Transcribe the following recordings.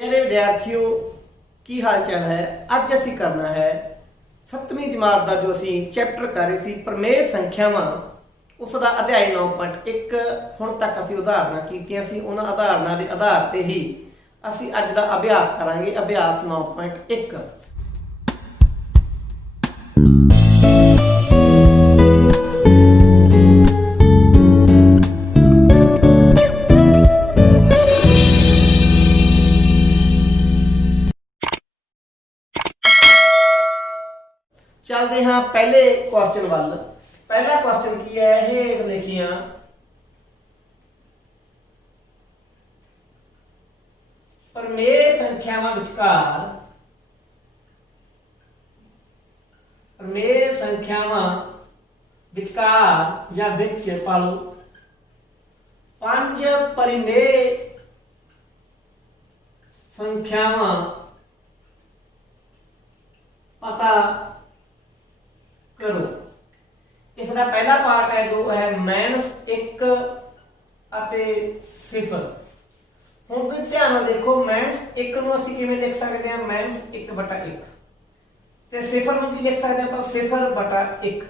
मेरे विद्यार्थियों की हाल चाल है। अज असी करना है 7वीं जमात का जो असी चैप्टर कर रहे थे प्रमेय संख्यावां उसका अध्याय 9.1 हुण तक असी उदाहरणा कीतियां सी। उन्हां उदाहरणां दे आधार ते ही असी अज दा अभ्यास करांगे। अभ्यास 9.1 चलते हाँ पहले क्वेश्चन वाल। पहला क्वेश्चन की है ये लिखिया प्रमेय संख्यावां विचकार प्रमेय संख्यावां विचकार या विच पा लो 5 परिमेय संख्यावां पता करो। इसका पहला पार्ट है जो है -1 ਅਤੇ 0। ਹੁਣ ਤੁਸੀਂ ਧਿਆਨ ਨਾਲ ਦੇਖੋ -1 ਨੂੰ ਅਸੀਂ ਕਿਵੇਂ ਲਿਖ ਸਕਦੇ ਹਾਂ -1/1 ਤੇ 0 ਨੂੰ ਕੀ ਲਿਖ ਸਕਦੇ ਹਾਂ ਆਪਾਂ 0/1।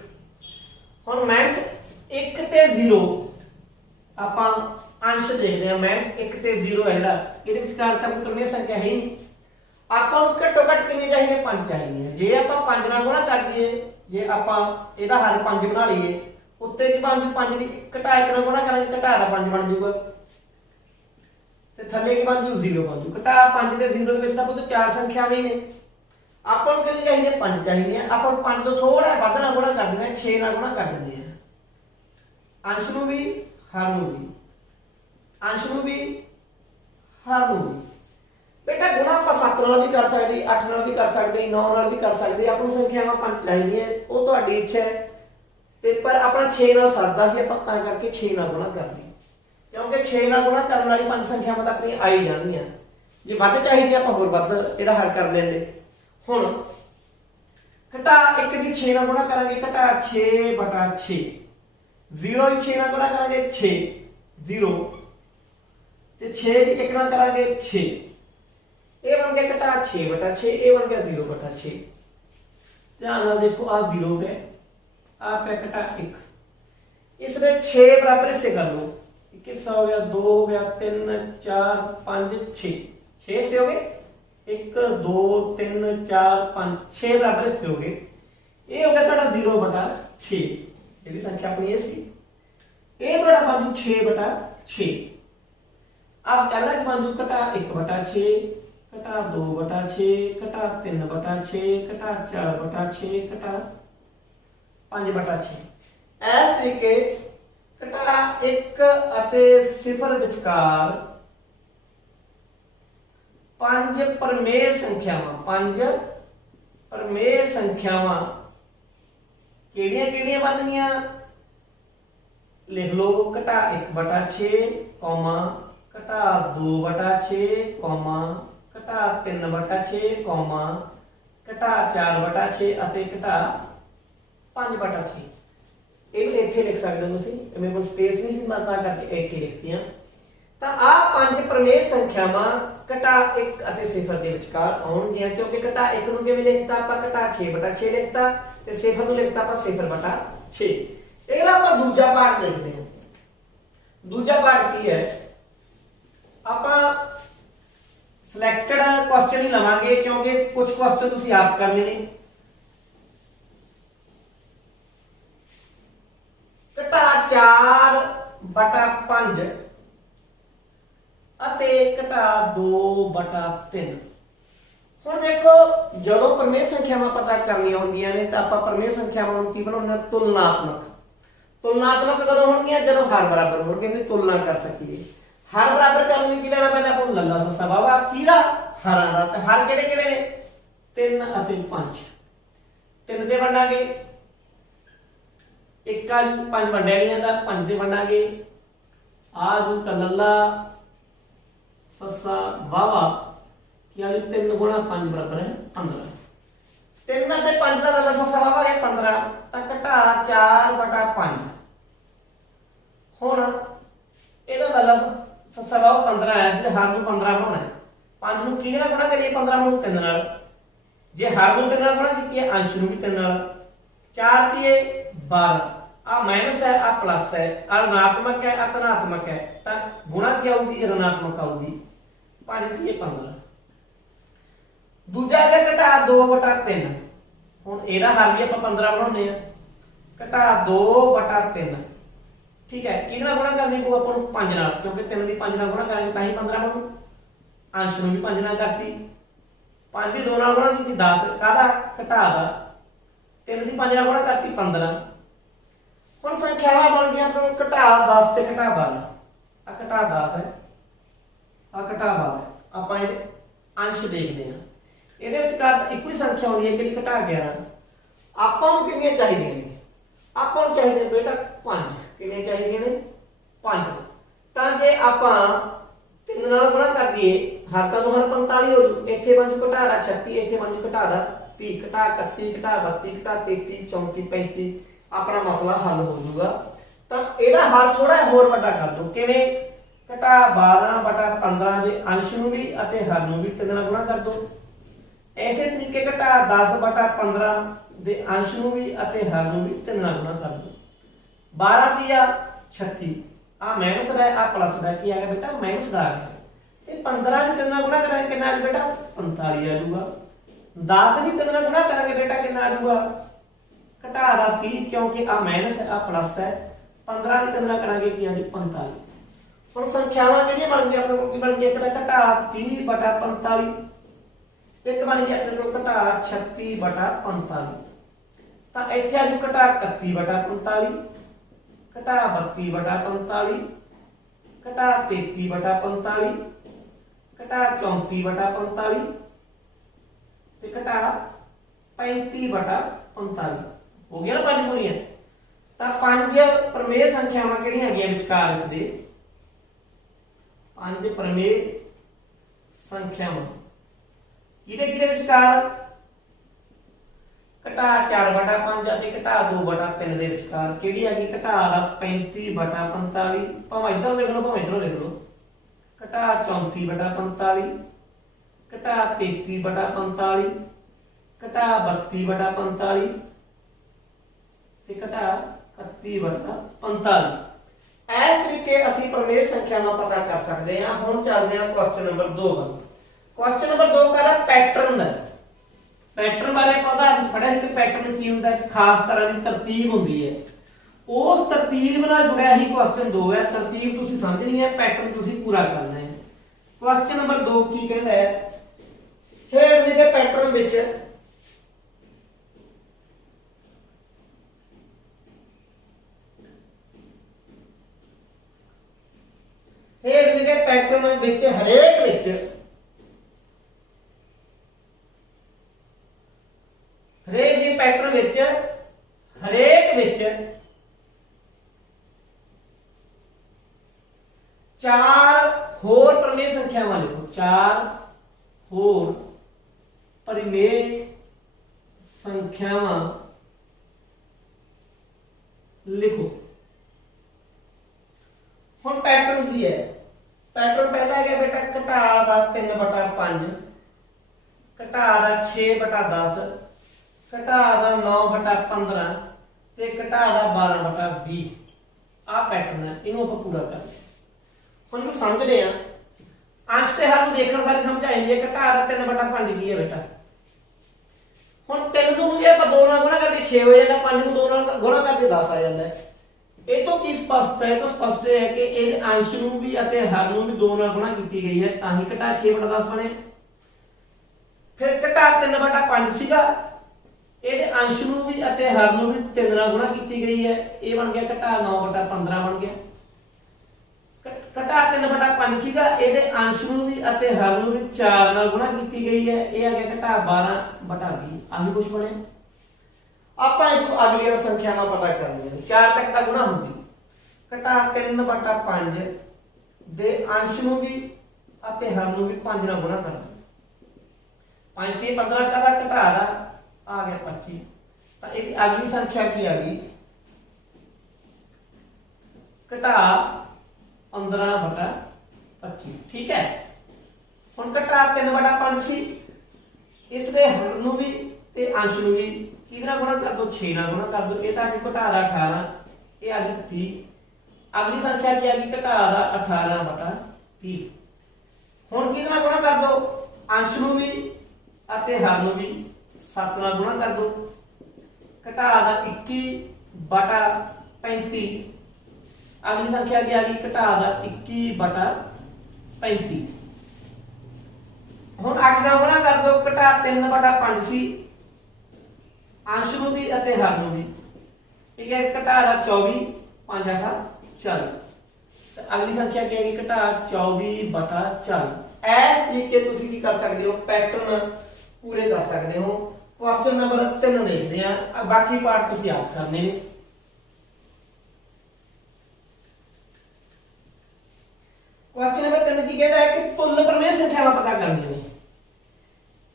ਹੁਣ -1 ਤੇ 0 ਆਪਾਂ ਅੰਸ਼ ਦੇਖਦੇ ਹਾਂ। -1 ਤੇ 0 ਹੈ ਜਿਹੜਾ ਇਹਦੇ ਵਿਚਕਾਰ ਤਾਂ ਕੋਈ ਪ੍ਰਮੇय ਸੰਖਿਆ ਹੈ ਨਹੀਂ। ਆਪਾਂ ਨੂੰ ਘੱਟੋ ਘੱਟ ਕਿੰਨੇ ਚਾਹੀਦੇ 5 ਚਾਹੀਦੇ। ਜੇ ਆਪਾਂ 5 ਨਾਲ ਗੁਣਾ ਕਰ ਦਈਏ ਜੇ ਆਪਾਂ ਇਹਦਾ ਹੱਲ 5 ਬਣਾ ਲਈਏ ਉੱਤੇ ਦੀ 5 ਦੀ ਘਟਾ 1 ਨਾਲ ਗੁਣਾ ਕਰਾਂਗੇ ਘਟਾ ਦਾ 5 ਬਣ ਜਾਊਗਾ ਤੇ ਥੱਲੇ ਕੀ ਬਣ ਜੂ 0 ਬਣ ਜੂ। ਘਟਾ 5 ਤੇ 0 ਦੇ ਵਿੱਚ ਤਾਂ ਪੁੱਤ 4 ਸੰਖਿਆਵਾਂ ਹੀ ਨੇ। ਆਪਾਂ ਨੂੰ ਕਿੰਨੇ ਚਾਹੀਦੇ 5 ਚਾਹੀਦੇ ਆ। ਆਪਾਂ 5 ਤੋਂ ਥੋੜਾ ਵੱਧ ਨਾਲ ਗੁਣਾ ਕਰ ਦਿੰਦੇ ਆ 6 ਨਾਲ ਗੁਣਾ ਕਰ ਦਿੰਦੇ ਆ। ਅੰਸ਼ ਨੂੰ ਵੀ ਹਰ ਨੂੰ ਵੀ ਅੰਸ਼ ਨੂੰ ਵੀ ਹਰ ਨੂੰ ਵੀ। बेटा गुणा आप 7 नाल भी कर सकते 8 नाल भी कर सकते 9 नाल भी कर सकते। आपको संख्यावां 5 चाहिए वो तुहाडी इच्छा है ते पर अपना 6 नाल सरदा सी आपां तां करके 6 नाल गुणा कर ली क्योंकि 6 नाल गुणा करन वाली 5 संख्यावां तां अपनी आ ही जांदियां। जे वध चाहिदी आपां होर वध इहदा हल कर लैंदे। हुण घटा 1 दी 6 नाल गुणा करांगे घटा 6/6 0 दी 6 नाल गुणा करांगे 6 0 ते 6 दी 1 नाल करांगे 6 ये बन गया घटा 6/6 ये बन गया 0/6। ध्यान नाल देखो आ 0 है आ पे घटा 1 इसमें 6 बराबर हिस्से कर लो। एक हिस्सा हो गया 2 हो गया 3 4 5 6 6 हिस्से हो गए 1 2 3 4 5 6 बराबर हिस्से हो गए। ये हो गया ਤੁਹਾਡਾ 0/6 ਜਿਹੜੀ संख्या अपनी ये सी ये ਤੁਹਾਡਾ बन जू 6/6। अब चलना कि बन जू घटा 1/6 घटा 2/6 घटा 3/6 घटा 4/6 घटा 5/6। इस तरीके घटा 1 ਅਤੇ 0 ਵਿਚਕਾਰ 5 ਪ੍ਰਮੇय ਸੰਖਿਆਵਾਂ ਕਿਹੜੀਆਂ ਬਣਨੀਆਂ ਲਿਖ ਲਓ। ਘਟਾ 1/6 ਕੌਮਾ ਘਟਾ 2/6 ਕੌਮਾ घटा 3/6 कौमा घटा 4/6 ਅਤੇ घटा 5/6। ਇਹ ਵੀ ਇੱਥੇ ਲਿਖ ਸਕਦੇ ਹੋ ਤੁਸੀਂ। ਮੇਰੇ ਕੋਲ ਸਪੇਸ ਨਹੀਂ ਸੀ ਮੈਂ ਤਾਂ ਕਰਕੇ ਇੱਥੇ ਲਿਖਤੀਆਂ। ਤਾਂ ਆ 5 ਪ੍ਰਮੇय ਸੰਖਿਆਵਾਂ ਘਟਾ 1 ਅਤੇ 0 ਦੇ ਵਿਚਕਾਰ ਆਉਣਗੀਆਂ ਕਿਉਂਕਿ ਘਟਾ 1 ਨੂੰ ਕਿਵੇਂ ਲਿਖਤਾ ਆਪਾਂ ਘਟਾ 6/6 ਲਿਖਤਾ ਤੇ 0 ਨੂੰ ਲਿਖਤਾ ਆਪਾਂ 0/6। ਇਹਦਾ ਆਪਾਂ ਦੂਜਾ ਪਾਰਟ ਦੇਖਦੇ ਹਾਂ। ਦੂਜਾ ਪਾਰਟ ਕੀ ਹੈ ਆਪਾਂ सिलेक्टेड क्वेश्चन ही लवांगे क्योंकि कुछ क्वेश्चन तुसी आप करने ने। घटा 4/5 ਅਤੇ घटा 2/3। ਹੁਣ ਦੇਖੋ ਜਦੋਂ ਪ੍ਰਮੇय ਸੰਖਿਆਵਾਂ ਪਤਾ ਕਰਨੀਆਂ ਹੁੰਦੀਆਂ ਨੇ ਤਾਂ ਆਪਾਂ ਪ੍ਰਮੇय ਸੰਖਿਆਵਾਂ ਨੂੰ ਕੀ ਬਣਾਉਣਾ ਤੁਲਨਾਤਮਕ ਕਦੋਂ ਹੋਣਗੀਆਂ ਜਦੋਂ ਹਰ ਬਰਾਬਰ ਹੋਣਗੇ ਇਹਦੀ ਤੁਲਨਾ ਕਰ ਸਕੀਏ। हर बराबर करने की लेना पहले अपन लल्ला सस्ता बाबा कीदा हरा दा हर केड़े ने 3 ਅਤੇ 5 3 ਤੇ ਵੰਡਾਂਗੇ 1 ਆ 5 ਵੰਡਿਆ ਨਹੀਂ ਜਾਂਦਾ 5 ਤੇ ਵੰਡਾਂਗੇ ਆ ਜੂ ਤਾਂ ਲੱਲਾ ਸੱਸਾ ਬਾਬਾ ਕੀ ਆ ਜੂ 3 ਗੁਣਾ 5 ਬਰਾਬਰ ਹੈ 15। 3 ਅਤੇ 5 ਦਾ ਲੱਲਾ ਸੱਸਾ ਬਾਬਾ ਹੈ 15 ਤਾਂ ਘਟਾ 4/5। ਹੁਣ ਇਹਦਾ ਲੱਲਾ सत्ता बाबू 15 आया हर को 15 बनाना है 5 ਨੂੰ ਕਿਹਦੇ ਨਾਲ ਗੁਣਾ ਕਰੀਏ 15 ਨੂੰ 3 ਨਾਲ, ਜੇ ਹਰ ਨੂੰ 3 ਨਾਲ ਗੁਣਾ ਕੀਤੀ ਹੈ ਅੰਸ਼ ਨੂੰ ਵੀ 3 ਨਾਲ। 4 ਤੀਏ 12, ਆ ਮਾਈਨਸ ਹੈ ਆ प्लस है, आ ऋणात्मक है आ धनात्मक है, तो गुणा क्या आऊगी ऋणात्मक आऊगी। 5 तੀਏ 15। दूजा है घटा 2/3, हुण ਇਹਦਾ हल भी ਆਪਾਂ 15 बनाउने आ। घटा 2/3 ठीक है, किहदे नाल गुणा करनी पऊ ਆਪਾਂ ਨੂੰ 5 ਨਾਲ, क्योंकि 3 ਦੀ 5 ਨਾਲ गुणा करांगे तां ही 15 बनू। अंश ਨੂੰ भी 5 ਨਾਲ करती, 5 भी 2 ਨਾਲ गुणा कीती 10, काहदा घटा दा, 3 ਦੀ 5 ਨਾਲ गुणा करती 15। हुण संख्यावां बन गईआं अपने घटा 10 ते घटा 12, आ घटा 10 है आ घटा 12। आपां इहदे अंश देखदे हां, ਇਹਦੇ ਵਿਚਕਾਰ ਇੱਕੋ ਹੀ ਸੰਖਿਆ ਆਉਂਦੀ ਹੈ ਕਿ ਘਟਾ 11। ਆਪਾਂ ਨੂੰ ਕਿੰਨੀਆਂ ਚਾਹੀਦੀਆਂ ਨੇ? ਆਪਾਂ ਨੂੰ ਚਾਹੀਦੇ ਬੇਟਾ 5। ਕਿੰਨੀਆਂ ਚਾਹੀਦੀਆਂ ਨੇ? 5। ਤਾਂ ਜੇ ਆਪਾਂ 3 ਨਾਲ ਗੁਣਾ ਕਰ ਦਈਏ, ਹਰ ਤਾਂ ਨੂੰ ਹਰ 45 ਹੋ ਜੂ। ਇੱਥੇ 5 ਘਟਾ ਦਾ 36, ਇੱਥੇ 5 ਘਟਾ ਦਾ 30, ਘਟਾ 31, ਘਟਾ 32, ਘਟਾ 33, 34, 35, ਆਪਣਾ ਮਸਲਾ ਹੱਲ ਹੋ ਜੂਗਾ। ਤਾਂ ਇਹਦਾ ਹੱਲ ਥੋੜਾ ਹੋਰ ਵੱਡਾ ਕਰ ਦੋ। ਕਿਵੇਂ? ਘਟਾ 12/15 ਦੇ ਅੰਸ਼ ਨੂੰ ਵੀ ਅਤੇ ਹਰ ਨੂੰ ਵੀ 3 ਨਾਲ ਗੁਣਾ ਕਰ ਦੋ। ऐसे तरीके घटा 10/15 दे अंश नूं भी अते हर नूं भी 3 नाल गुणा कर दो। 12 दिया 36, आ माइनस दा आ प्लस दा की आ गया बेटा माइनस दा आ गया, ते 15 दे 3 नाल गुणा करांगे कितना आ बेटा 45 आ जाऊगा। 10 दी 3 नाल गुणा करांगे बेटा कितना आ जाऊगा घटा दा 30, क्योंकि आ माइनस है आ प्लस है। 15 दी 3 नाल करांगे की आ जी 45। हुण संख्यावां किहड़ियां बन गईआं अपने कोल? की बन गई? एक दा घटा 30/45, एक बन गया अपने को घटा 36/45। तो इत्थे आजू घटा 31/45, घटा 32/45, घटा 33/45, घटा 34/45 ते घटा 35/45 हो गया ना 5 पूरियां। तो 5 प्रमेय संख्यावां किहड़ियां हैगियां विचकार इसदे? 5 प्रमेय संख्यावां किहदे किहदे विचकार? घटा 4/5 ਅਤੇ घटा 2/3 ਦੇ ਵਿਚਕਾਰ ਕਿਹੜੀ ਆ ਗਈ? घटा ਦਾ 35/45, ਭਾਵੇਂ ਇਧਰ ਲਿਖ ਲਓ ਭਾਵੇਂ ਇਧਰੋਂ ਲਿਖ ਲਓ। घटा 34/45, घटा 33/45, घटा 32/45 ਤੇ घटा 31/45। ਇਸ ਤਰੀਕੇ ਅਸੀਂ ਪ੍ਰਮੇय ਸੰਖਿਆਵਾਂ ਪਤਾ ਕਰ ਸਕਦੇ ਹਾਂ। ਹੁਣ ਚੱਲਦੇ ਹਾਂ ਕੁਐਸਚਨ ਨੰਬਰ 2 ਵੱਲ। क्वेश्चन नंबर 2 का पैटर्न है। पैटर्न बारे पता पढ़िया कि पैटर्न की होंगे? खास तरह की तरतीब होंगी है, उस तरतीब नाल जुड़िया ही क्वेश्चन 2 है। तरतीब तुसीं समझनी है, पैटर्न तुसीं पूरा करना है। क्वेश्चन नंबर 2 की कहता है? हेठ दिए पैटर्न विच हेठ दिए पैटर्न विच हरेक विच पैटर्न विच हरेक विच 4 होर प्रमेय संख्यावां लिखो। 4 होर प्रमेय संख्यावां लिखो। हुण पैटर्न की है? पैटर्न पहला है बेटा घटा दा 3/5, घटा दा 6/10, घटा दा 9/15 ते घटा दा 12/20। आ पैटर्न है, इनू आप पूरा कर हम समझ रहे हैं। अंश ते हल देखण सारी समझ आ जाती है। घटा दा 3/5 की है बेटा? हुण 3 नूं जे आप 2 नाल गुणा करके 6 हो जाता, 5 नूं 2 नाल गुणा करके 10 आ जाता है। ये तो की स्पष्ट है? तो स्पष्ट है कि ये अंश नूं भी अते हर नूं भी 2 नाल गुणा की गई है, तां ही घटा 6/10 बने। फिर घटा 3/5 सीगा, ਇਹਦੇ अंश ਨੂੰ भी ਅਤੇ हर ਨੂੰ भी 3 ਨਾਲ गुणा की गई है, ये बन गया घटा 9/15 बन गया। घटा 3/5 सीगा, ਇਹਦੇ अंश ਨੂੰ भी ਅਤੇ हर ਨੂੰ भी 4 ਨਾਲ गुणा की गई है, ये आ गया घटा 12/20। आही कुछ बने। ਆਪਾਂ ਇਹਨੂੰ ਅਗਲੀਆਂ ਸੰਖਿਆਵਾਂ ਪਤਾ ਕਰਨੀਆਂ ਨੇ। 4 ਤੱਕ ਦਾ ਗੁਣਾ ਹੁੰਦੀ। ਘਟਾ 3/5 ਦੇ अंश ਨੂੰ भी ਅਤੇ हर ਨੂੰ भी 5 ਨਾਲ गुणा करना। 5 ਤੇ 15 का घटा दा आ गया 25। तो ये अगली संख्या की आ गई घटा 15/25। ठीक है, ਹੁਣ ਘਟਾ 3/5 ਸੀ, ਇਸ ਦੇ ਹਰ ਨੂੰ ਵੀ ਤੇ ਅੰਸ਼ ਨੂੰ ਵੀ ਕਿਹਦੇ ਨਾਲ ਗੁਣਾ ਕਰ ਦੋ, 6 ਨਾਲ ਗੁਣਾ ਕਰ ਦੋ। ਇਹ ਤਾਂ ਕਿ ਘਟਾ ਦਾ 18, ਇਹ ਆ ਗਈ 30। ਅਗਲੀ ਸੰਖਿਆ ਕੀ ਆ ਗਈ, ਘਟਾ ਦਾ 18/30। ਹੁਣ ਕਿਹਦੇ ਨਾਲ ਗੁਣਾ ਕਰ ਦੋ, ਅੰਸ਼ ਨੂੰ ਵੀ ਅਤੇ ਹਰ ਨੂੰ ਵੀ 7 ਨਾਲ ਗੁਣਾ ਕਰ ਦੋ। ਘਟਾ ਦਾ 21/35। अगली संख्या की आ गई घटा दा 21/35। हुण 8 नाल गुणा कर दो, घटा 3/5 सी, अंश नूं भी अते हर नूं भी, ठीक है। घटा दा 24, 5 8 40। तो अगली संख्या की आ गई घटा 24/40। इस तरीके तुसीं की कर सकते हो, पैटर्न पूरे कर सकते हो। क्वेश्चन नंबर 3 देखते हैं, बाकी पार्ट तुसीं आप करने ने। क्वेश्चन नंबर 3 की कहता है कि तुल्य प्रमेय संख्यावां पता करनी ने।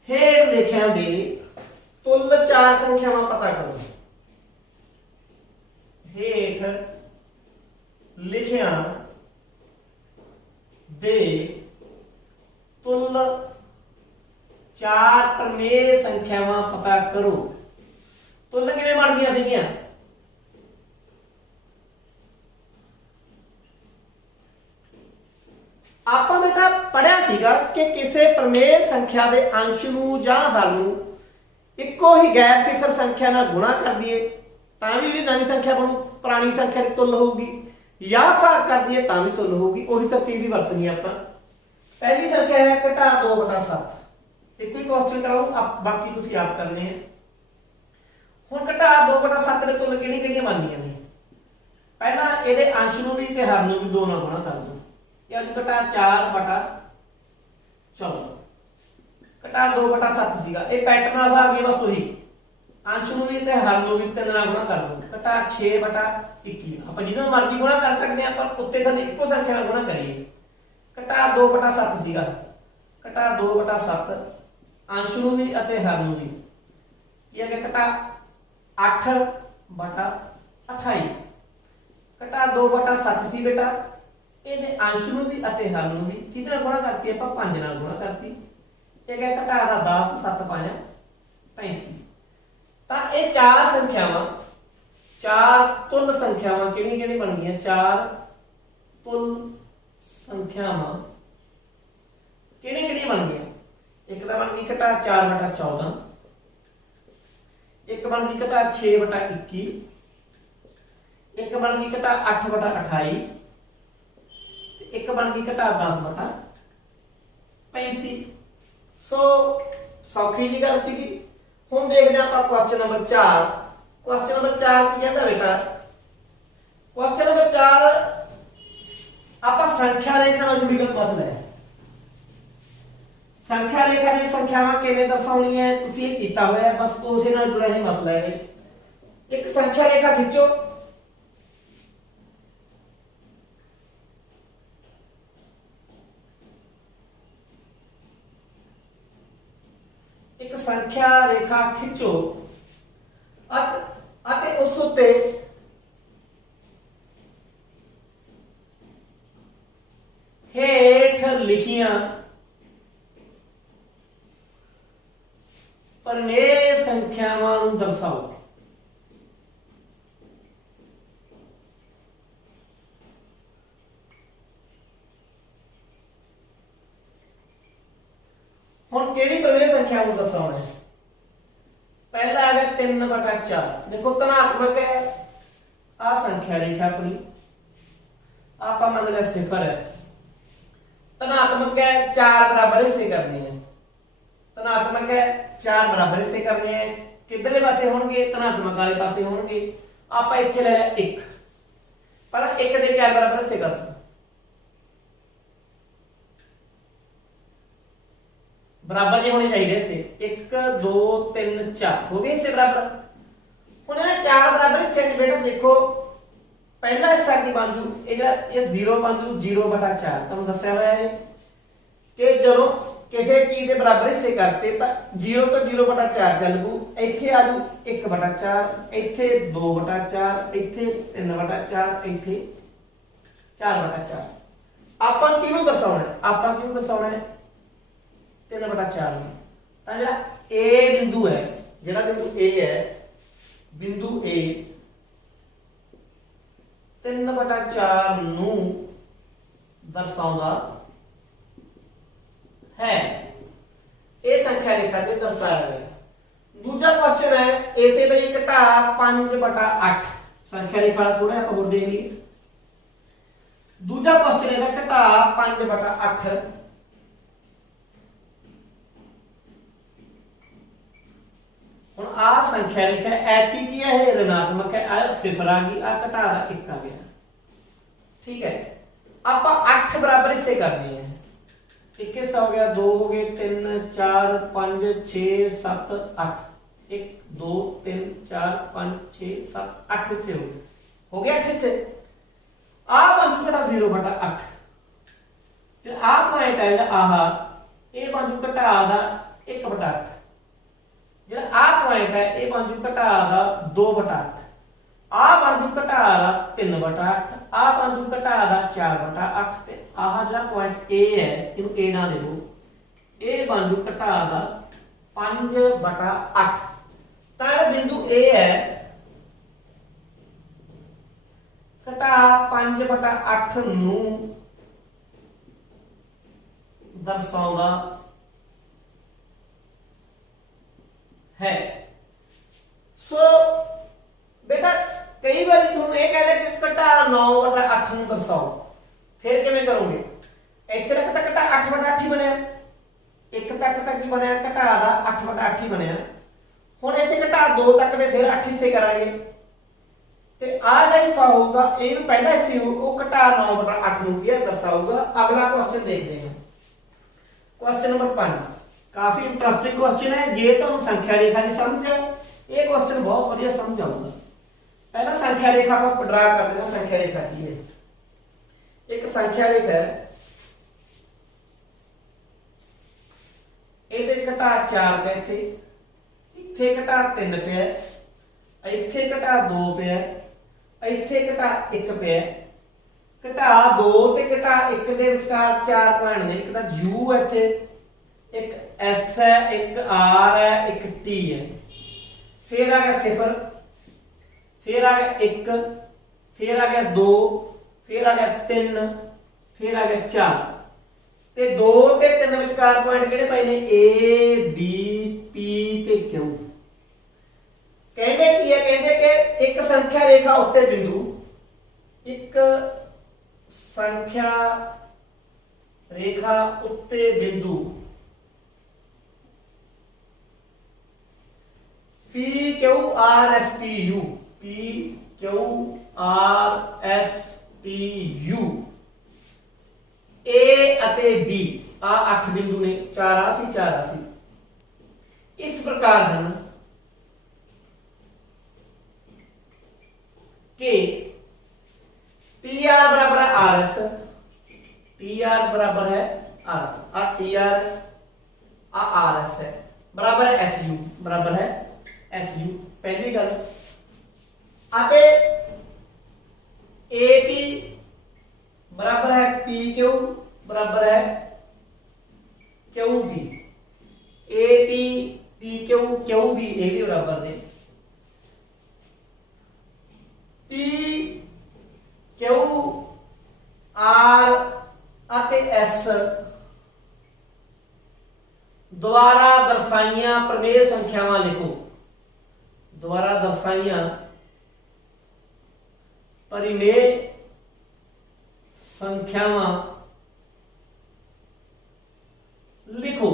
हेठ लिखिया दे तुल्य 4 संख्यावां पता करो। हेठ लिखिया दे तुल्य 4 प्रमेय संख्यावां पता करो। तुल्य किवें बनदियां सीगियां? ਆਪਾਂ बेटा पढ़िया सीगा कि किसी प्रमेय संख्या के अंश नूं जां हर नूं इक्को ही गैर सिफर संख्या नाल गुणा कर दिए तां भी जिहड़ी नवीं संख्या बनू पुरानी संख्या की तुल्य होगी, या भाग कर दिए तां भी तुल्य होगी। उही तरतीब ही वरतनी आपां। पहली संख्या है घटा 2/7। इक्को ही क्वेश्चन कराऊं, बाकी तुसीं आप करने हैं। हुण घटा 2/7 दे तुल्य किहड़ियां बनदियां ने? पहला इहदे अंश नूं भी ते हर नूं भी 2 नाल गुणा कर दो। घटा 4/14, घटा 2/7 सीगा। ये पैटर्न वाला हिसाब है, बस वही अंश नूं भी ते हर नूं भी 3 नाल गुणा कर दो। घटा 6/21। ਆਪਾਂ जिदों मर्जी गुणा कर सकते हैं, पर उत्ते थल्ले इक्को संख्या नाल गुणा करिए। घटा 2/7 सीगा। घटा 2/7 अंश नूं भी अते हर नूं भी, ये है घटा 8/28। घटा 2/7 सी बेटा, ਇਹਦੇ अंश ਨੂੰ भी ਅਤੇ हर ਨੂੰ भी किहदे नाल गुणा करती है? ਆਪਾਂ 5 ਨਾਲ गुणा करती। ਇਹ है घटा ਦਾ 10, 7 5 35। ਤਾਂ ਇਹ 4 ਸੰਖਿਆਵਾਂ, 4 ਤੁਲ ਸੰਖਿਆਵਾਂ ਕਿਹੜੀਆਂ ਬਣ ਗਈਆਂ? 4 ਤੁਲ ਸੰਖਿਆਵਾਂ ਕਿਹੜੀਆਂ ਬਣ ਗਈਆਂ? ਇੱਕ ਤਾਂ ਬਣ ਗਈ ਘਟਾ 4/14, ਇੱਕ ਬਣ ਗਈ ਘਟਾ 6/21, ਇੱਕ ਬਣ ਗਈ ਘਟਾ 8/28, एक बन गई घटा 10/35। सो सौखी जी गल सी। हुण देखते हैं आप क्वेश्चन नंबर 4। क्वेश्चन नंबर 4 की कहता बेटा, क्वेश्चन नंबर 4 आप संख्या रेखा नाल जुड़ी गल मसला है। संख्या रेखा दी संख्यावां किवें दर्शाउणी है तुसीं ये कीता होया है, बस उसे नाल जुड़ा ही मसला है। एक संख्या रेखा खिंचो, एक संख्या रेखा खिंचो अते उस उत्ते हेठ लिखिया प्रमेय संख्यावां नूं दर्शाओ। हुण केड़ी प्रमेय संख्या को दर्शाउणा है? पहला है 3/4। देखो धनात्मक है, आ संख्या रेखा अपनी आप मान लिया सिफर है। धनात्मक है, 4 बराबर हिस्से करने हैं। धनात्मक है, 4 बराबर हिस्से करने हैं। किधरले पासे होणगे? धनात्मक वाले पासे होणगे। आप इत्थे ले 1, पर 1 दे 4 बराबर हिस्से कर दो। बराबर जो होने चाहिए से 1 2 3 4 हो गए हिस्से बराबर। हुण इन्हां 4 बराबर हिस्से च बेटा देखो पहला हिस्सा की बन जू, ये 0 बन जू 0/4। तुहानूं दस्सिया होया है कि जदों किसी चीज के बराबर हिस्से करते तो 0 तो 0/4 चल पू। इत्थे आ जू 1/4, इत्थे 2/4, इत्थे 3/4, इत्थे 4/4। आपां किहनूं दर्शाउणा है? आपां किहनूं दर्शाउणा है? 3/4 ਨੂੰ। ਤਾਂ ਜਿਹੜਾ A ਬਿੰਦੂ ਹੈ, ਜਿਹੜਾ ਬਿੰਦੂ A ਹੈ, ਬਿੰਦੂ A 3/4 ਨੂੰ ਦਰਸਾਉਂਦਾ है। ये संख्या रेखा से दर्शाया गया। दूसरा क्वेश्चन है ऐसे भाई घटा 5/8 संख्या रेखा थोड़ा आप और देख लीजिए। दूसरा क्वेश्चन है घटा 5/8 हुण आ संख्या रेखा ऐती की है, ऋणात्मक है, आ सिफर आ गई, आ घटा 1 आ गया। ठीक है, आप 8 बराबर हिस्से करने हैं। 1 हिस्सा हो गया, 2 हो गए, 3 4 5 6 7 8, 1 2 3 4 5 6 7 8 हिस्से हो गए 8 हिस्से। आ बन घटा 0/8 फिर आ पॉइंट है आह ये बन घटा दा 1/8, ਜਿਹੜਾ ਆ ਪੁਆਇੰਟ ਹੈ ਇਹ ਬਣ ਜੂ ਘਟਾ ਦਾ 2/8, ਆ ਬਣ ਜੂ ਘਟਾ ਦਾ 3/8, ਆ ਬਣ ਜੂ ਘਟਾ ਦਾ 4/8 ਤੇ ਆਹ ਜਿਹੜਾ ਪੁਆਇੰਟ A ਹੈ ਇਹਨੂੰ A ਨਾ ਲਿਖੋ, ਇਹ ਬਣ ਜੂ ਘਟਾ ਦਾ 5/8। ਤਾਂ ਜਿਹੜਾ ਬਿੰਦੂ A ਹੈ ਘਟਾ 5/8 ਨੂੰ ਦਰਸਾਉਂਦਾ है। सो बेटा कई बार तुम ये कह रहे कि घटा 9/8 ਨੂੰ ਦਰਸਾਓ, ਫਿਰ ਕਿਵੇਂ ਕਰੋਗੇ? ਇੱਥੇ ਤੱਕ ਤਾਂ ਘਟਾ 8/8 ਹੀ ਬਣਿਆ, ਇੱਕ ਤੱਕ ਤਾਂ ਕੀ ਬਣਿਆ ਘਟਾ ਦਾ 8/8 ਹੀ ਬਣਿਆ। ਹੁਣ ਇੱਥੇ ਘਟਾ 2 ਤੱਕ ਦੇ ਫਿਰ 8 ਹਿੱਸੇ ਕਰਾਂਗੇ ਤੇ ਆਹ ਜਿਹੜਾ ਹਿੱਸਾ ਹੋਊਗਾ ਇਹਨੂੰ ਪਹਿਲਾ ਹਿੱਸਾ ਉਹ ਘਟਾ 9/8 ਨੂੰ ਕੀ ਦਰਸਾਊਗਾ। ਅਗਲਾ ਕੁਐਸਚਨ ਦੇਖਦੇ ਹਾਂ, ਕੁਐਸਚਨ ਨੰਬਰ 5। काफी इंटरेस्टिंग क्वेश्चन है। जे तो संख्या रेखा की समझ है ये क्वेश्चन बहुत बढ़िया समझ आऊगा। पहला संख्या रेखा को ड्रा कर देना। संख्या रेखा की है, एक संख्या रेखा है, इथे घटा 4 पे, इथे घटा 3 पे, इथे घटा 2 पे, इथे घटा 1 पे, घटा 2 ते घटा 1 दे विचकार 4 पॉइंट ने, एक दा U है इथे, एक S है, एक R है, एक T है, फिर आ गया 0, फिर आ गया 1, फिर आ गया 2, फिर आ गया 3, फिर आ गया 4 ते 2 ते 3 विचकार पॉइंट किहड़े पए ने A B P ते Q। कहंदे की है, कहंदे कि एक संख्या रेखा उत्ते बिंदु, एक संख्या रेखा उत्ते बिंदु P Q R S T U, P Q R S T U, A ਅਤੇ B आ 8 बिंदु ने, 4 आ सी 4 आ सी। इस प्रकार हैं कि TR बराबर है RS, TR बराबर है RS, आ TR आ RS है, बराबर है SU, बराबर है SU। पहली गल आते AP बराबर है PQ बराबर है QB, AP PQ QB ये भी बराबर ने। PQ R आते S द्वारा दर्शाइया प्रमेय संख्यावां लिखो, द्वारा दर्शाइया परिमेय संख्यावां लिखो।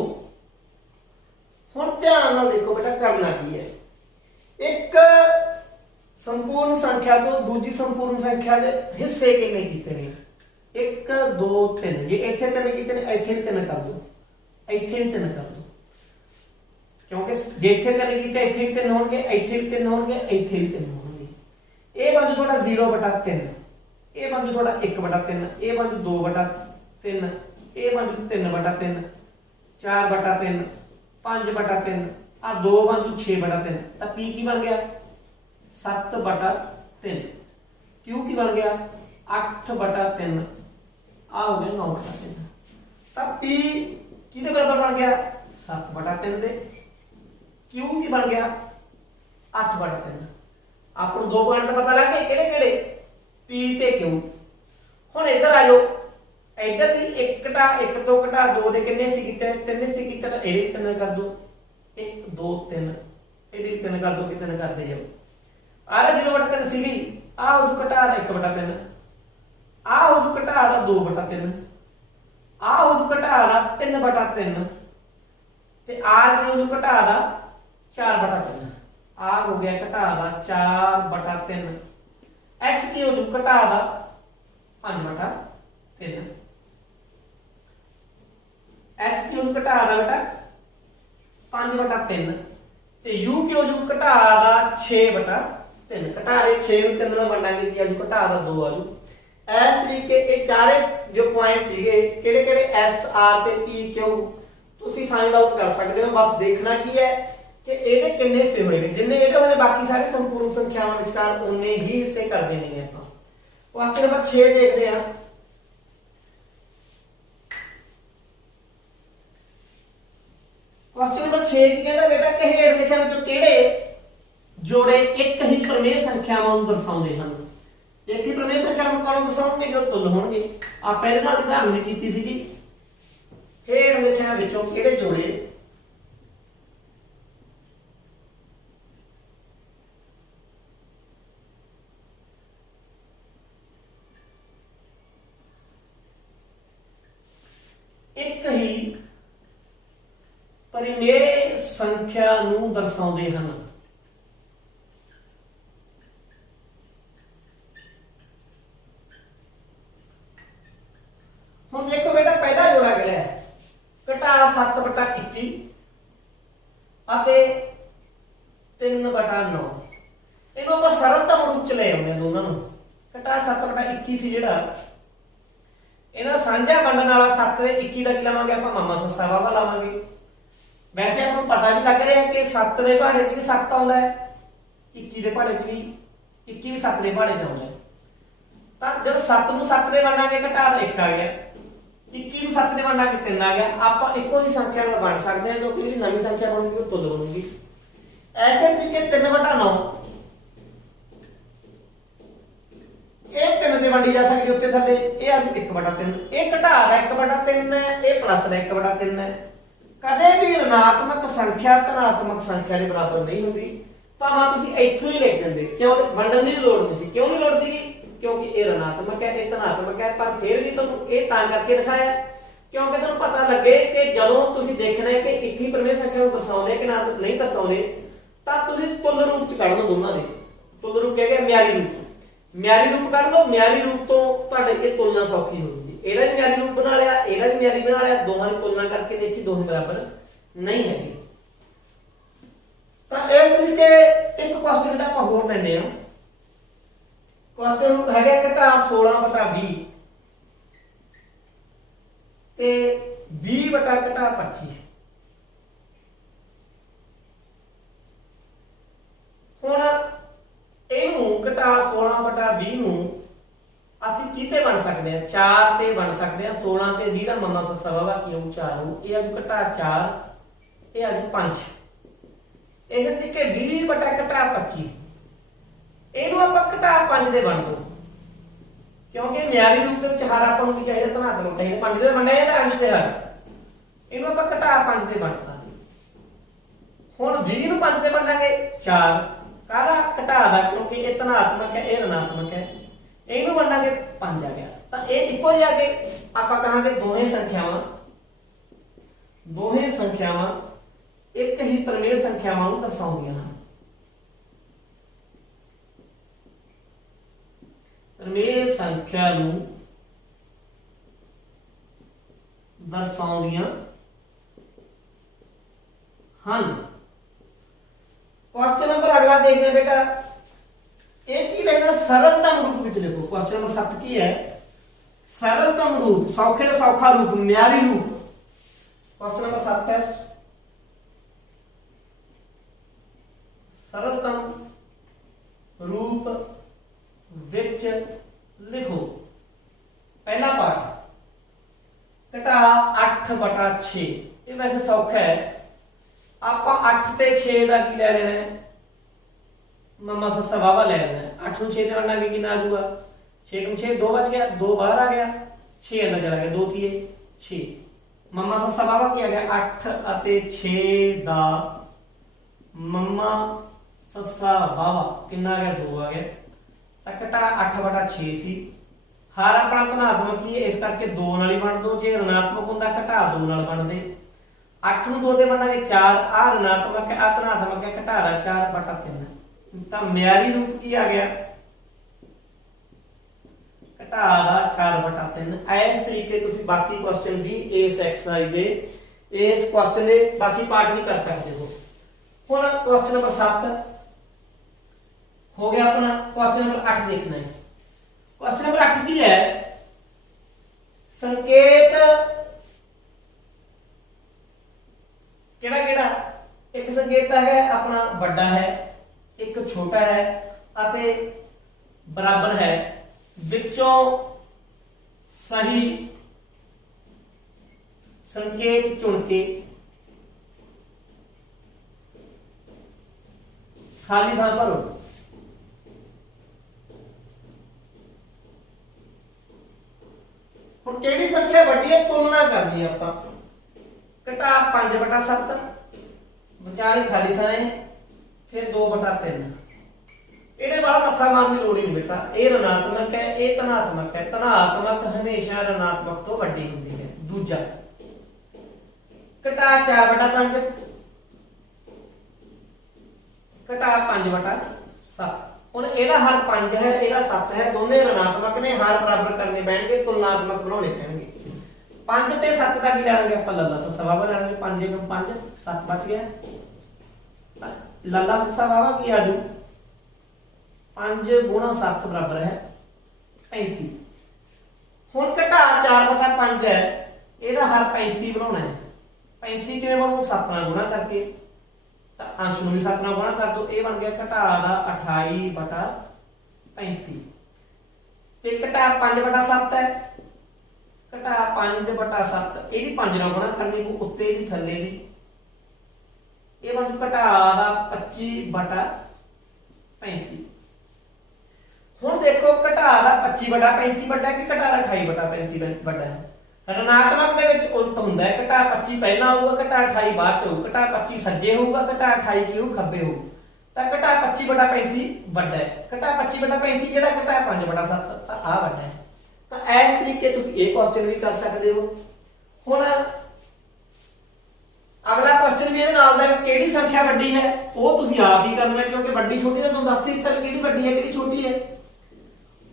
हुण ध्यान नाल देखो बेटा करना की है, एक संपूर्ण संख्या तो दूजी संपूर्ण संख्या दे हिस्से कितने कीते ने, 1 2 3, जे इत्थे 3 कीते ने इत्थे भी 3 कर दो, इत्थे भी 3 कर दो, क्योंकि जे इत्थे 3 कीते इत्थे भी 3 होणगे, इत्थे भी 3 होणगे, इत्थे भी 3 होणगे। ए बन जू थोड़ा 0/3, ए बन जू थोड़ा 1/3, ए बन जू 2/3, ए बन जू 3/3, 4/3, 5/3, आ 2 बन जू 6/3। तो P की बन गया 7/3, Q की बन गया 8/3, आ हो गया 9/3। तो P किहदे बराबर बन गया 7/3 दे। क्यू की बन गया 8/3। आपको 2 पॉइंट का पता लग गए किहड़े किहड़े पी ते क्यू। हुण इधर आ जाओ, इधर भी 1 तो घटा 2 दे किन्ने सी कीते 3 सी कीते तां इहदे 3 कर दो 1 2 3 इहदे 3 कर दो कि 3 करदे जाओ। आह 0/3 सीगी आ हो जू घटा 1/3 आ हो जू घटा 2/3 आ हो जू घटा 3/3 ते आ हो जू घटा 4/3 आ हो गया घटा 4/3 x की हो जू घटा 5/3 x की हो जू घटा बेटा 5/3 ਤੇ u ਕਿਉਂ ਜੂ ਘਟਾ ਦਾ 6/3 ਘਟਾ ਦੇ 6 ਨੂੰ 3 ਨਾਲ ਵੰਡਾਂਗੇ ਕੀ ਆਜੂ ਘਟਾ ਦਾ 2 ਆਜੂ। ਇਸ ਤਰੀਕੇ ਇਹ ਚਾਰੇ ਜੋ ਪੁਆਇੰਟ ਸੀਗੇ ਕਿਹੜੇ ਕਿਹੜੇ s r ਤੇ p q ਤੁਸੀਂ ਫਾਈਂਡ ਆਊਟ ਕਰ ਸਕਦੇ ਹੋ। ਬਸ ਦੇਖਣਾ ਕੀ ਹੈ ਕਿ ਇਹਦੇ ਕਿੰਨੇ ਹਿੱਸੇ ਹੋਏ ਨੇ, ਜਿੰਨੇ ਇਹਦੇ ਹੋਣੇ ਬਾਕੀ ਸਾਰੇ ਸੰਪੂਰਨ ਸੰਖਿਆਵਾਂ ਵਿਚਕਾਰ ਉਨੇ ਹੀ ਹਿੱਸੇ ਕਰ ਦੇਣੇ ਨੇ ਆਪਾਂ। ਕੁਐਸਚਨ ਨੰਬਰ 6 ਦੇਖਦੇ ਹਾਂ। क्वेश्चन नंबर 6 की कहना बेटा कि हेठ लिखे ਵਿੱਚੋਂ ਕਿਹੜੇ ਜੋੜੇ ਇੱਕ ਹੀ ਪ੍ਰਮੇय ਸੰਖਿਆਵਾਂ ਨੂੰ ਦਰਸਾਉਂਦੇ ਹਨ। ਇੱਕ ਹੀ ਪ੍ਰਮੇय ਸੰਖਿਆ ਨੂੰ ਕੌਣ ਦਰਸਾਉਣਗੇ ਜੋ ਤੁੱਲ ਹੋਣਗੇ। ਆਪਾਂ ਇਹਦੇ ਨਾਲ ਉਦਾਹਰਨ ਵੀ ਕੀਤੀ ਸੀਗੀ। ਹੇਠ ਲਿਖਿਆਂ ਵਿੱਚੋਂ ਕਿਹੜੇ ਜੋੜੇ ਇੱਕ ਹੀ परिमेय संख्या नूं दर्शाउंदे हन। हुण देखो बेटा पहला जोड़ा किहड़ा है घटा 7/21 ਅਤੇ 3/9। ਇਹਨੂੰ ਆਪਾਂ ਸਰਲਤਮ ਰੂਪ ਚ ਲੈ ਆਉਂਦੇ ਦੋਨਾਂ ਨੂੰ। ਘਟਾ 7/21 ਸੀ ਜਿਹੜਾ ਇਹਨਾਂ ਸਾਂਝਾ ਵੰਡਣ ਵਾਲਾ 7 ਦੇ 21 ਦਾ ਕੀ ਲਾਵਾਂਗੇ ਆਪਾਂ ਮਾਮਾ ਸੱਸਾ ਵਾਵਾ ਲਾਵਾਂਗੇ। वैसे आपको पता भी लग रहा है कि 7 के पहाड़े च भी 7 आता है 21 के पहाड़े च भी 21 भी 7 के पहाड़े च आता है। तो जब 7 को 7 के वंडांगे घटा 1 आ गया 21 को 7 के वंडांगे 3 आ गया। आप एको ही संख्या नाल वंड सकते हैं जो कि नवी संख्या बनूगी वो तुल बनूगी। ऐसे तरीके 3/9 ये 3 से वंडी जा सकती उत्ते थले ये आ 1/3 ये घटा 1/3 है ये प्लस 1/3 है। कदे भी ऋणात्मक संख्या धनात्मक संख्या के बराबर नहीं होती। भावें तुसीं इत्थों ही लिख देंगे क्यों वंडन की लोड़ नहीं सी। क्यों नहीं लोड़ सी क्योंकि ये ऋणात्मक है ये धनात्मक है पर फिर भी तुहानूं ये तां करके लिखाया क्योंकि तुहानूं पता लगे कि जदों तुसीं देखना है कि एक ही प्रमेय संख्या नूं दर्शाउंदे कि ना नहीं दर्शाउंदे तां तुसीं तुल रूप च कढ लो दोनां दे। तुल रूप कह गया म्यारी रूप कढ लो। म्यारी रूप तो तुहाडे ये तुलना सौखी होगी। ਇਹਦਾ ਵੀ ਮਿਆਰੀ ਰੂਪ ਬਣਾ ਲਿਆ ਇਹਦਾ ਵੀ ਮਿਆਰੀ ਬਣਾ ਲਿਆ ਦੋਹਾਂ ਦੀ ਤੁਲਨਾ ਕਰਕੇ ਦੇਖੀ ਦੋਹੇ ਬਰਾਬਰ ਨਹੀਂ ਹੈਗੇ। ਤਾਂ ਇਸ ਤਰੀਕੇ ਇੱਕ ਕੁਐਸਚਨ ਜਿਹੜਾ ਆਪਾਂ ਹੋਰ ਲੈਂਦੇ ਆ। ਕੁਐਸਚਨ ਹੈਗਾ ਘਟਾ 16/20 ਤੇ 20/25। ਹੁਣ ਇਹਨੂੰ ਘਟਾ 16/20 ਨੂੰ ਅਸੀਂ ਕਿਤੇ ਬਣ ਸਕਦੇ ਆ 4 ਤੇ ਬਣ ਸਕਦੇ ਆ 16 ਤੇ 20 ਦਾ ਮਾਮਾ ਸੱਸਾ ਵਾਵਾ ਕੀ ਹੋਊ 4 ਹੋਊ। ਇਹ ਆ ਘਟਾ 4 ਇਹ ਆ 5। ਇਸੇ ਤਰੀਕੇ 20/25 ਇਹਨੂੰ ਆਪਾਂ ਘਟਾ 5 ਦੇ ਬਣ ਦੋ ਕਿਉਂਕਿ ਮਿਆਰੀ ਰੂਪ ਦੇ ਵਿੱਚ ਹਰ ਆਪਾਂ ਨੂੰ ਕੀ ਚਾਹੀਦਾ ਧਨਾਤਮਕ ਚਾਹੀਦਾ 5 ਦੇ ਬਣਿਆ ਇਹਦਾ ਅੰਸ਼ ਦੇ ਹਰ ਇਹਨੂੰ ਆਪਾਂ ਘਟਾ 5 ਦੇ ਬਣਦਾ। ਹੁਣ 20 ਨੂੰ 5 ਦੇ ਬਣਾਂਗੇ 4 ਕਾਹਦਾ ਘਟਾ ਦਾ ਕਿਉਂਕਿ ਇਹ ਧਨਾਤਮਕ ਹੈ ਇਹ ऋणात्मक ਹੈ। ਇਹਨੂੰ ਵੰਡਾਂਗੇ 5 ਆ ਗਿਆ ਤਾਂ ਇਹ ਇੱਕੋ ਜਿਹਾ ਕਿ ਆਪਾਂ ਕਹਾਂਗੇ ਦੋਹੇ ਸੰਖਿਆਵਾਂ ਇੱਕ ਹੀ ਪ੍ਰਮੇय ਸੰਖਿਆਵਾਂ ਨੂੰ ਦਰਸਾਉਂਦੀਆਂ ਹਨ। ਪ੍ਰਮੇय ਸੰਖਿਆ ਨੂੰ ਦਰਸਾਉਂਦੀਆਂ ਹਨ। क्वेश्चन नंबर अगला देखना बेटा एक की लेना सरलतम रूप में लिखो। क्वेश्चन नंबर 7 की है सरलतम रूप सौखे तो सौखा रूप म्यारी रूप। क्वेश्चन नंबर 7 है सरलतम रूप विच लिखो। पहला पार्ट घटा 8/6 ये वैसे सौखा है। आप 8 ਤੇ 6 का की लै लेना है, मम्मा सस्सा वावा ले लेना है। 8 ਨੂੰ 6 ਦੇ ਵੰਡਾਂਗੇ कि कितना आ जाऊगा 6 ਨੂੰ 6 2 बच गया, 2 बाहर आ गया, 6 अंदर चला गया, 2 थी 6। मम्मा सस्सा वावा की आ गया 8 ਅਤੇ 6 ਦਾ मम्मा सस्सा वावा कितना आ गया 2 आ गया। तो घटा 8/6 सी। हर अपना धनात्मक ही है, इस करके 2 नाल ही बन दो। जे ऋणात्मक होंदा घटा 2 नाल बन दे। 8 ਨੂੰ 2 ਦੇ ਵੰਡਾਂਗੇ 4, आ ऋणात्मक है, आ धनात्मक है, घटारा 4/3। तो म्यारी रूप की आ गया घटारा 4/3। इस तरीके तुसी बाकी क्वेश्चन भी इस एक्सरसाइज दे इस क्वेश्चन दे बाकी पार्ट भी कर सकते हो। हुण क्वेश्चन नंबर 7 हो गया अपना। क्वेश्चन नंबर 8 देखना है। क्वेश्चन नंबर 8 की है संकेत केड़ा केड़ा। एक संकेत है अपना बड़ा है, एक छोटा है अते बराबर है। विचों सही संकेत चुन के खाली थां भरो। हुण किहड़ी संख्या वड्डी है तुलना करनी है आपां। घटा 5/7 विचाली खाली थां है, फिर 2/3। ਇਹਦੇ ਵਾਲਾ ਮੱਥਾ ਮਾਰਨ ਦੀ ਲੋੜ ਨਹੀਂ ਬੇਟਾ। ਇਹ ऋणात्मक है, ਇਹ ਧਨਾਤਮਕ है। ਧਨਾਤਮਕ ਹਮੇਸ਼ਾ ऋणात्मक ਤੋਂ ਵੱਡੀ ਹੁੰਦੀ ਹੈ। ਦੂਜਾ ਘਟਾ 4/5 घटा 5/7। ਹੁਣ ਇਹਦਾ ਹਰ 5 है, ਇਹਦਾ 7 है, दोनों ऋणात्मक ने। हर बराबर करने पैणगे, तुलनात्मक बनाने पैणगे। 5 ਤੇ 7 ਦਾ ਕੀ ਲੈਣਗੇ ਆਪਾਂ ਲੱਲਾ ਸੱਸਾ ਵਾਵਾ ਲੈਣਗੇ। 5 × 5 7 ਬਚ ਗਿਆ। ਲੱਲਾ ਸੱਸਾ ਵਾਵਾ ਕੀ ਆ ਜੂ 5 × 7 बराबर है 35। ਹੁਣ ਘਟਾ 4/5 है, ਇਹਦਾ ਹਰ 35 ਬਣਾਉਣਾ है। 35 ਕਿਵੇਂ ਬਣੂ 7 ਨਾਲ ਗੁਣਾ ਕਰਕੇ। ਤਾਂ ਅੰਸ਼ ਨੂੰ ਵੀ 7 ਨਾਲ ਗੁਣਾ ਕਰ ਦੋ। ਇਹ ਬਣ ਗਿਆ ਘਟਾ ਦਾ 28/35। ਤੇ ਘਟਾ 5/7 है, ਘਟਾ 5/7 ਇਹਦੀ 5 ਨਾਲ ਗੁਣਾ ਕਰਨੀ ਪਊ, ਉੱਤੇ ਵੀ ਥੱਲੇ ਵੀ। ਇਹ ਬਣ ਘਟਾ ਦਾ 25/35। ਹੁਣ ਦੇਖੋ ਘਟਾ ਦਾ 25/35 ਵੱਡਾ ਕਿ ਘਟਾ ਦਾ 28/35 ਵੱਡਾ ਹੈ। ऋणात्मक ਦੇ ਵਿੱਚ ਉਲਟ ਹੁੰਦਾ ਹੈ। ਘਟਾ 25 ਪਹਿਲਾਂ ਆਊਗਾ, ਘਟਾ 28 ਬਾਅਦ ਚ ਹੋਊ। ਘਟਾ 25 ਸੱਜੇ ਹੋਊਗਾ, ਘਟਾ 28 ਕੀ ਹੋਊ ਖੱਬੇ ਹੋਊ। ਤਾਂ ਘਟਾ 25/35 ਵੱਡਾ ਹੈ। ਘਟਾ 25/35 ਜਿਹੜਾ ਘਟਾ 5/7 ਤਾਂ ਆ ਵੱਡਾ ਹੈ। ਤਾਂ ਇਸ ਤਰੀਕੇ ਤੁਸੀਂ ਇਹ ਕੁਐਸਚਨ ਵੀ ਕਰ ਸਕਦੇ ਹੋ। ਹੁਣ ਅਗਲਾ ਕੁਐਸਚਨ ਵੀ ਇਹਦੇ ਨਾਲ ਦਾ ਕਿਹੜੀ ਸੰਖਿਆ ਵੱਡੀ ਹੈ ਉਹ ਤੁਸੀਂ ਆਪ ਹੀ ਕਰਨਾ ਹੈ, ਕਿਉਂਕਿ ਵੱਡੀ ਛੋਟੀ ਦਾ ਤੁਹਾਨੂੰ ਦੱਸ ਦਿੱਤਾ ਕਿਹੜੀ ਵੱਡੀ ਹੈ ਕਿਹੜੀ ਛੋਟੀ ਹੈ।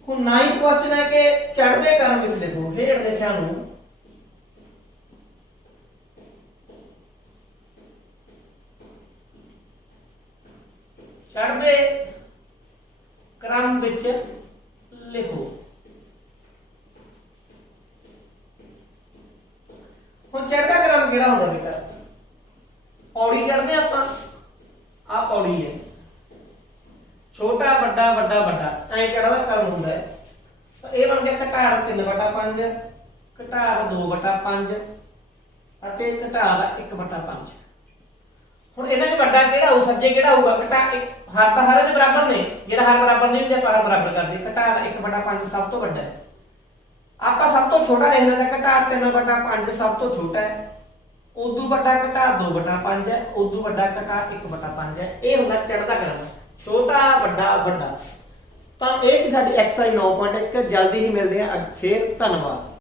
ਹੁਣ 9th ਕੁਐਸਚਨ ਹੈ ਕਿ ਚੜ੍ਹਦੇ ਕ੍ਰਮ ਵਿੱਚ ਦੇਖੋ ਹੇਠ ਲਿਖਿਆ ਨੂੰ ਚੜ੍ਹਦੇ ਕ੍ਰਮ ਵਿੱਚ ਲਿਖੋ। ਹੁਣ ਚੜ੍ਹਦਾ ਕ੍ਰਮ ਕਿਹੜਾ ਹੁੰਦਾ ਬੇਟਾ पौड़ी चढ़ते आप पौड़ी है छोटा बड़ा बड़ा बड़ा ऐ चढ़ा क्रम होंगे। तो यह बन गया घटार 3/5 घटार 2/5 घटार 1/5। हुण इन्हां च वड्डा किहड़ा होऊ सज्जे किहड़ा होऊगा घटा हर तो हर दे बराबर ने जिहड़ा हर बराबर नहीं हुंदे हर बराबर कर दे। घटार 1/5 सब तो वड्डा है। आप सब तो छोटा लिखना था घटार 3/5 सब तो छोटा है। उदू बड़ा घटा 2/5 है, उदू बड़ा घटा 1/5 है। यह होगा चढ़ता क्रम छोटा बड़ा बड़ा। तो यह सी साडी एक्सरसाइज 9.1। जल्दी ही मिलते हैं फिर। धन्यवाद।